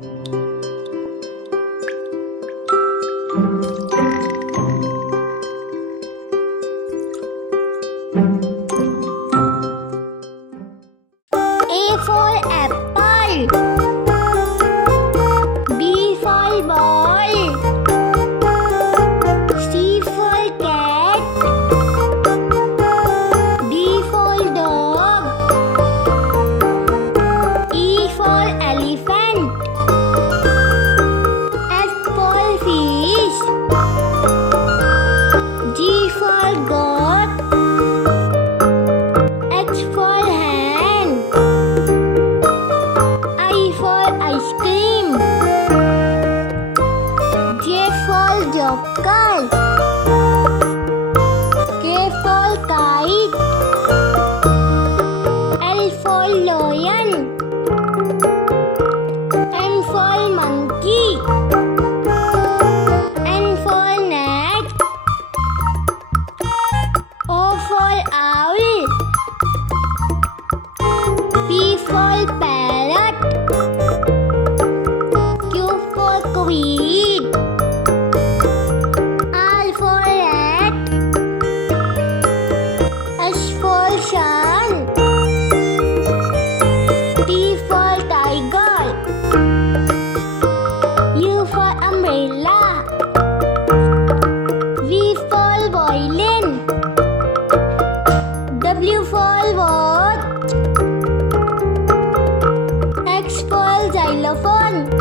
A for apple. B for ball. C for cat. D for dog. E for elephant. F for fish. G for goat. H for hand. I for ice cream. J for joker. K for kite. L for lion. M for monkey. N for net. O for owl. P for parrot. Q for queen. R for rat. S for sun. T for tiger. U for umbrella. V for violin. W for watch. X for xylophone.